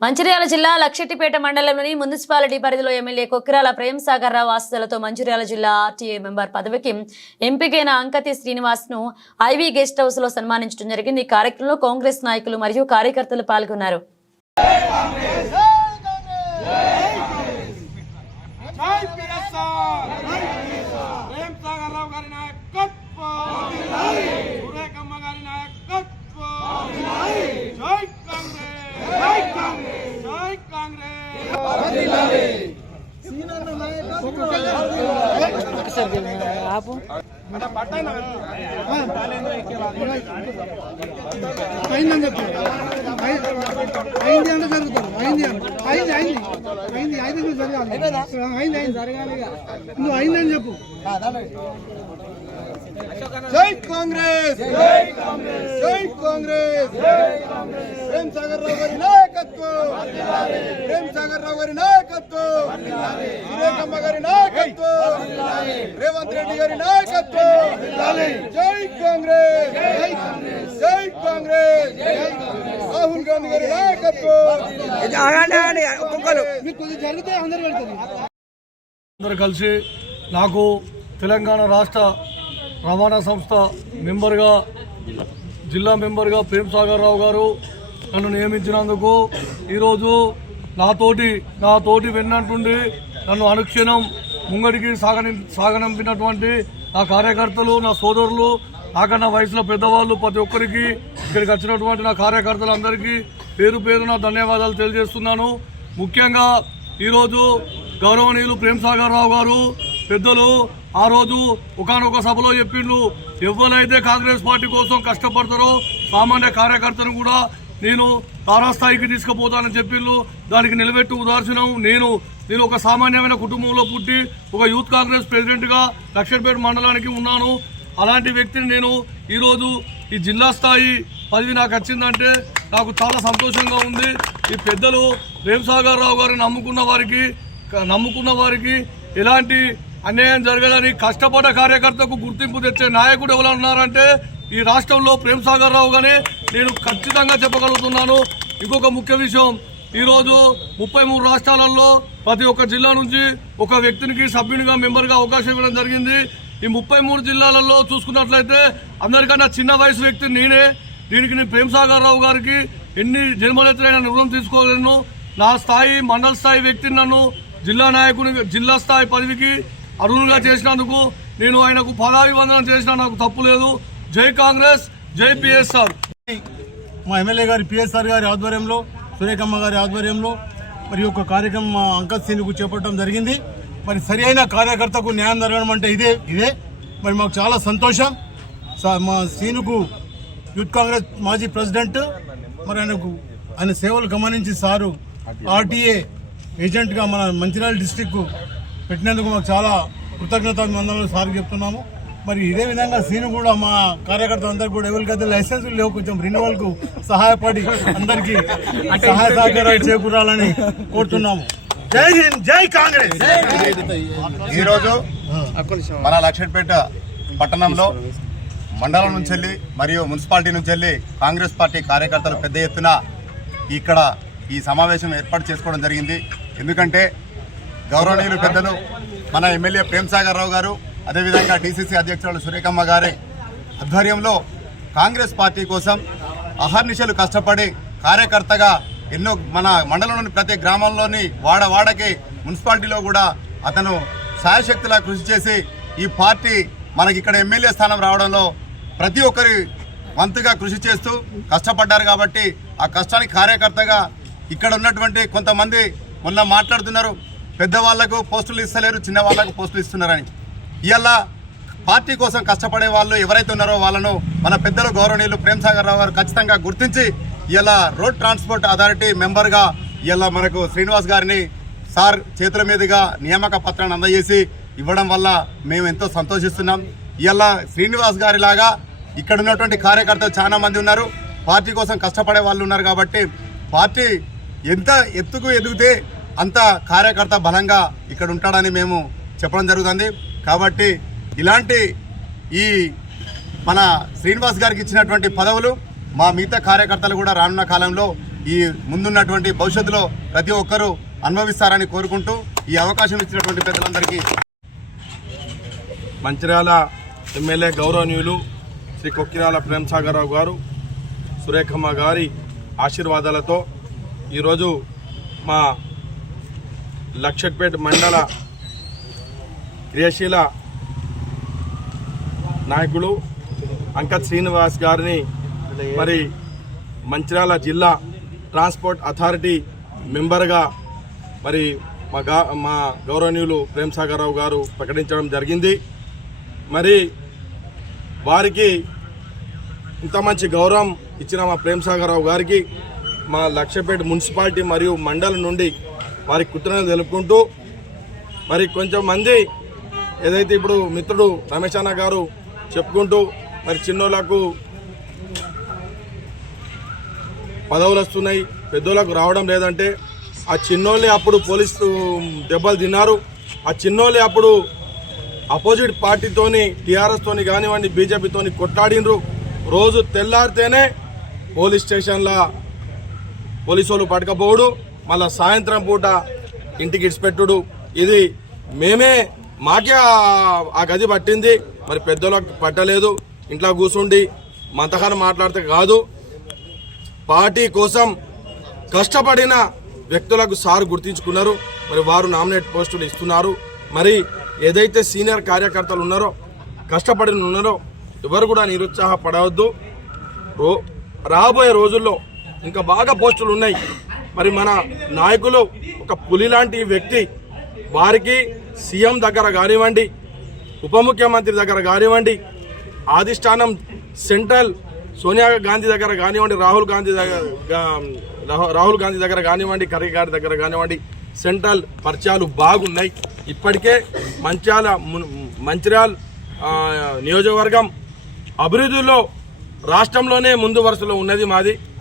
మంచిర్యాల జిల్లా లక్షెట్టిపేట మండలంలోని మున్సిపాలిటీ పరిధిలో ఎమ్మెల్యే కొక్కిరాల ప్రేమ్ సాగర్ రావు ఆస్తులతో మంచిర్యాల జిల్లా ఆర్టీఏ మెంబర్ పదవికి ఎంపికైన అంకతి శ్రీనివాస్ను ఐవీ గెస్ట్ హౌస్లో సన్మానించడం జరిగింది. ఈ కార్యక్రమంలో కాంగ్రెస్ నాయకులు మరియు కార్యకర్తలు పాల్గొన్నారు జై పిఎస్ఆర్ ప్రేమ్ సాగర్ రావు గారి నాయకత్వం సురేఖమ్మ గారి నాయకత్వం జై కాంగ్రెస్ జై కాంగ్రెస్ జై కాంగ్రెస్ అయిందని చెప్పు అయింది అంటే జరుగుతుంది అయింది అయింది అయింది అయింది అయింది నువ్వు జరగాలి అయింది అయింది జరగాలి నువ్వు అయిందని చెప్పు జై కాంగ్రెస్ జై కాంగ్రెస్ జై కాంగ్రెస్ ప్రేమ్ సాగర్ రావు గారి నాయకత్వం ప్రేమ్ సాగర్ రావు గారి నాయకత్వం సురేఖమ్మ గారి నాయకత్వం రేవంత్ రెడ్డి గారి నాయకత్వం జై కాంగ్రెస్ జై కాంగ్రెస్ జై కాంగ్రెస్ రాహుల్ గాంధీ గారి నాయకత్వం. అందరు కలిసి నాకు తెలంగాణ రాష్ట్ర రవాణా సంస్థ మెంబర్గా జిల్లా మెంబర్గా ప్రేమ్ సాగర్ రావు గారు నన్ను నియమించినందుకు ఈరోజు నాతోటి నాతోటి వెన్నంటుండి నన్ను అనుక్షణం ముంగడికి సాగని సాగనంపినటువంటి నా కార్యకర్తలు నా సోదరులు నాకన్నా వయసులో పెద్దవాళ్ళు ప్రతి ఒక్కరికి ఇక్కడికి వచ్చినటువంటి నా కార్యకర్తలందరికీ పేరు పేరు నా ధన్యవాదాలు తెలియజేస్తున్నాను. ముఖ్యంగా ఈరోజు గౌరవనీయులు ప్రేమ్ సాగర్ రావు గారు పెద్దలు ఆ రోజు ఒకనొక సభలో చెప్పిండ్రు ఎవరైతే కాంగ్రెస్ పార్టీ కోసం కష్టపడతారో సామాన్య కార్యకర్తను కూడా నేను తారాస్థాయికి తీసుకుపోతానని చెప్పిళ్ళు. దానికి నిలబెట్టు ఉదార్శనం నేను నేను ఒక సామాన్యమైన కుటుంబంలో పుట్టి ఒక యూత్ కాంగ్రెస్ ప్రెసిడెంట్గా లక్షపేట మండలానికి ఉన్నాను. అలాంటి వ్యక్తిని నేను ఈరోజు ఈ జిల్లా స్థాయి పదవి నాకు వచ్చిందంటే నాకు చాలా సంతోషంగా ఉంది. ఈ పెద్దలు రేమ్సాగర్ రావు గారిని నమ్ముకున్న వారికి నమ్ముకున్న వారికి ఎలాంటి అన్యాయం జరగదని కష్టపడ్డ కార్యకర్తకు గుర్తింపు తెచ్చే నాయకుడు ఎవరు ఉన్నారంటే ఈ రాష్ట్రంలో ప్రేమ్ సాగర్ రావు గానే నేను ఖచ్చితంగా చెప్పగలుగుతున్నాను. ఇంకొక ముఖ్య విషయం ఈరోజు ముప్పై మూడు రాష్ట్రాలలో ప్రతి ఒక్క జిల్లా నుంచి ఒక వ్యక్తికి సభ్యునిగా మెంబర్గా అవకాశం ఇవ్వడం జరిగింది. ఈ ముప్పై మూడు జిల్లాలలో చూసుకున్నట్లయితే అందరికన్నా చిన్న వయసు వ్యక్తి నేనే. దీనికి నేను ప్రేమ్ సాగర్ రావు గారికి ఎన్ని జన్మలెత్తులైన రుణం తీసుకోలేను. నా స్థాయి మండల స్థాయి వ్యక్తిని నన్ను జిల్లా నాయకుని జిల్లా స్థాయి పదవికి అర్హులుగా చేసినందుకు నేను ఆయనకు పదాభివందనం చేసినా నాకు తప్పు లేదు. జై కాంగ్రెస్ జై పిఎస్ఆర్. మా ఎమ్మెల్యే గారి పిఎస్ఆర్ గారి ఆధ్వర్యంలో సురేఖమ్మ గారి ఆధ్వర్యంలో మరి ఒక కార్యక్రమం మా అంకత్ సీనుకు చేపట్టడం జరిగింది. మరి సరి అయిన కార్యకర్తకు న్యాయం జరగడం అంటే ఇదే ఇదే. మరి మాకు చాలా సంతోషం. మా సీనుకు యూత్ కాంగ్రెస్ మాజీ ప్రెసిడెంట్ మరి ఆయనకు ఆయన సేవలు గమనించి సారు ఆర్టీఏ ఏజెంట్గా మన మంచిర్యాల డిస్టిక్ పెట్టినందుకు మాకు చాలా కృతజ్ఞత మందలు సార్ చెప్తున్నాము. మరి ఇదే విధంగా సీను కూడా మా కార్యకర్తలు అందరికి కూడా ఎవరికైతే లైసెన్స్ లేవు కొంచెం రెన్యువల్కు సహాయపడి అందరికి సహాయ సహకారాలు చేకూరాలని కోరుతున్నాము. జై హింద్ జై కాంగ్రెస్. ఈరోజు మన లక్షపేట పట్టణంలో మండలం నుంచి వెళ్ళి మరియు మున్సిపాలిటీ నుంచి వెళ్ళి కాంగ్రెస్ పార్టీ కార్యకర్తలు పెద్ద ఎత్తున ఇక్కడ ఈ సమావేశం ఏర్పాటు చేసుకోవడం జరిగింది. ఎందుకంటే గౌరవనీయులు పెద్దలు మన ఎమ్మెల్యే ప్రేమ్ సాగర్ రావు గారు అదేవిధంగా డీసీసీ అధ్యక్షురాలు సురేఖమ్మ గారి ఆధ్వర్యంలో కాంగ్రెస్ పార్టీ కోసం అహర్నిశలు కష్టపడి కార్యకర్తగా ఎన్నో మన మండలంలోని ప్రతి గ్రామంలోని వాడ వాడకి మున్సిపాలిటీలో కూడా అతను సాయశక్తిలా కృషి చేసి ఈ పార్టీ మనకి ఇక్కడ ఎమ్మెల్యే స్థానం రావడంలో ప్రతి ఒక్కరి వంతుగా కృషి చేస్తూ కష్టపడ్డారు కాబట్టి ఆ కష్టానికి కార్యకర్తగా ఇక్కడ ఉన్నటువంటి కొంతమంది మొన్న మాట్లాడుతున్నారు. పెద్దవాళ్ళకు పోస్టులు ఇస్తలేరు చిన్న వాళ్ళకు పోస్టులు ఇస్తున్నారని. ఇవాళ పార్టీ కోసం కష్టపడే వాళ్ళు ఎవరైతే ఉన్నారో వాళ్ళను మన పెద్దలు గౌరవనీయులు ప్రేమ్ సాగర్ రావు గారు ఖచ్చితంగా గుర్తించి ఇలా రోడ్ ట్రాన్స్పోర్ట్ అథారిటీ మెంబర్గా ఇలా మనకు శ్రీనివాస్ గారిని సార్ చేతుల మీదుగా నియామక పత్రాన్ని అందజేసి ఇవ్వడం వల్ల మేము ఎంతో సంతోషిస్తున్నాం. ఇలా శ్రీనివాస్ గారిలాగా ఇక్కడ ఉన్నటువంటి కార్యకర్తలు చాలా మంది ఉన్నారు. పార్టీ కోసం కష్టపడే వాళ్ళు ఉన్నారు కాబట్టి పార్టీ ఎంత ఎత్తుకు ఎదిగితే అంత కార్యకర్త బలంగా ఇక్కడ ఉంటాడని మేము చెప్పడం జరుగుతుంది. కాబట్టి ఇలాంటి ఈ మన శ్రీనివాస్ గారికి ఇచ్చినటువంటి పదవులు మా మిగతా కార్యకర్తలు కూడా రానున్న కాలంలో ఈ ముందున్నటువంటి భవిష్యత్తులో ప్రతి ఒక్కరూ అనుభవిస్తారని కోరుకుంటూ ఈ అవకాశం ఇచ్చినటువంటి పెద్దలందరికీ మంచిర్యాల ఎమ్మెల్యే గౌరవనీయులు శ్రీ కొక్కిరాల ప్రేమసాగరరావు గారు సురేఖమ్మ గారి ఆశీర్వాదాలతో ఈరోజు మా లక్షట్పేట మండల క్రియాశీల నాయకులు అంకత్ శ్రీనివాస్ గారిని మరి మంచిర్యాల జిల్లా ట్రాన్స్పోర్ట్ అథారిటీ మెంబర్గా మరి మా గా మా గౌరవనీయులు ప్రేమసాగరరావు గారు ప్రకటించడం జరిగింది. మరి వారికి ఇంత మంచి గౌరవం ఇచ్చిన మా ప్రేమసాగరరావు గారికి మా లక్షపేట మున్సిపాలిటీ మరియు మండలం నుండి వారికి కృతజ్ఞతలు తెలుపుకుంటూ మరి కొంచెం మంది ఏదైతే ఇప్పుడు మిత్రుడు రమేష్ అన్న గారు చెప్పుకుంటూ మరి చిన్నోళ్ళకు పదవులు వస్తున్నాయి పెద్దోళ్ళకు రావడం లేదంటే ఆ చిన్నోళ్ళే అప్పుడు పోలీసు దెబ్బలు తిన్నారు. ఆ చిన్నోళ్ళే అప్పుడు అపోజిట్ పార్టీతోని టీఆర్ఎస్తోని కానివ్వండి బీజేపీతోని కొట్లాడినరు రోజు తెల్లారితేనే పోలీస్ స్టేషన్ల పోలీసు వాళ్ళు పట్టుకపోవడు మళ్ళీ సాయంత్రం పూట ఇంటికి ఇడిచిపెట్టుడు. ఇది మేమే మాకే ఆ- గది పట్టింది. మరి పెద్దలకు పట్టలేదు. ఇంట్లో కూర్చుండి మంతగానే మాట్లాడితే కాదు. పార్టీ కోసం కష్టపడిన వ్యక్తులకు సార్ గుర్తించుకున్నారు. మరి వారు నామినేట్ పోస్టులు ఇస్తున్నారు. మరి ఏదైతే సీనియర్ కార్యకర్తలు ఉన్నారో కష్టపడి ఉన్నారో ఎవరు కూడా నిరుత్సాహపడవద్దు రో రాబోయే రోజుల్లో ఇంకా బాగా పోస్టులు ఉన్నాయి. మరి మన నాయకులు ఒక పులి లాంటి వ్యక్తి. వారికి సీఎం దగ్గర కానివ్వండి ఉప ముఖ్యమంత్రి దగ్గర కానివ్వండి ఆధిష్టానం సెంట్రల్ సోనియా గాంధీ దగ్గర కానివ్వండి రాహుల్ గాంధీ దగ్గర రాహుల్ గాంధీ దగ్గర కానివ్వండి ఖర్గే గారి దగ్గర కానివ్వండి సెంట్రల్ పరిచయాలు బాగున్నాయి. ఇప్పటికే మంచాల మంచిర్యాల మంచిర్యాల్ నియోజకవర్గం అభివృద్ధిలో రాష్ట్రంలోనే ముందు వరుసలో ఉన్నది మాది.